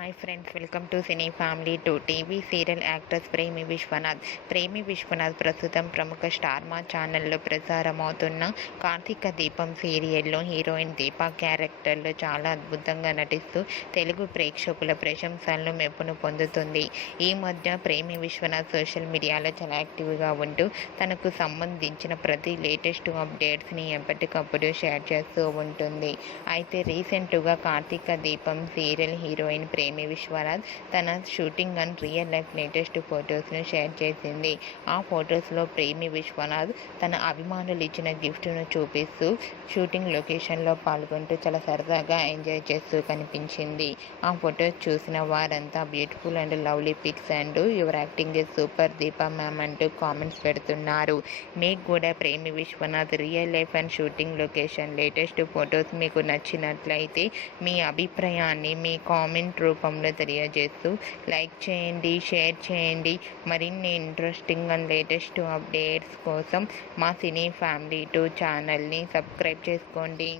Hi friends, welcome to cine family two. TV serial actors Premi Vishwanath. ప్రేమి విశ్వనాథ్ ప్రస్తుతం ప్రముఖ star మా ఛానల్లో ప్రసారమవుతున్న కార్తీక దీపం సీరియల్లో హీరోయిన్ దీపా క్యారెక్టర్లో చాలా అద్భుతంగా నటిస్తూ తెలుగు ప్రేక్షకుల ప్రశంసలను మెప్పును పొందుతుంది. ఈ మధ్య ప్రేమి విశ్వనాథ్ సోషల్ మీడియాలో చాలా యాక్టివ్గా ఉంటూ తనకు సంబంధించిన ప్రతి లేటెస్ట్ అప్డేట్స్ని ఎప్పటికప్పుడు షేర్ చేస్తూ ఉంటుంది. అయితే రీసెంట్గా కార్తీక దీపం సీరియల్ హీరోయిన్ ప్రేమి విశ్వనాథ్ తన shooting and real life latest ఫొటోస్ను షేర్ చేసింది. ఆ ఫొటోస్లో ప్రేమి విశ్వనాథ్ తన అభిమానులు ఇచ్చిన గిఫ్ట్ను చూపిస్తూ షూటింగ్ లొకేషన్లో పాల్గొంటూ చాలా సరదాగా ఎంజాయ్ చేస్తూ కనిపించింది. ఆ ఫొటోస్ చూసిన వారంతా beautiful and lovely pics and your acting is super Deepa ma'am అంటూ కామెంట్స్ పెడుతున్నారు. మీకు కూడా Premi Vishwanath real life and shooting location latest photos మీకు నచ్చినట్లయితే మీ అభిప్రాయాన్ని మీ కామెంట్ రూపంలో తెలియజేస్తూ లైక్ చేయండి, షేర్ చేయండి. మరిన్ని ఇంట్రెస్టింగ్ అండ్ లేటెస్ట్ అప్డేట్స్ కోసం మా సినీ ఫ్యామిలీ 2 ఛానల్ని సబ్స్క్రైబ్ చేసుకోండి.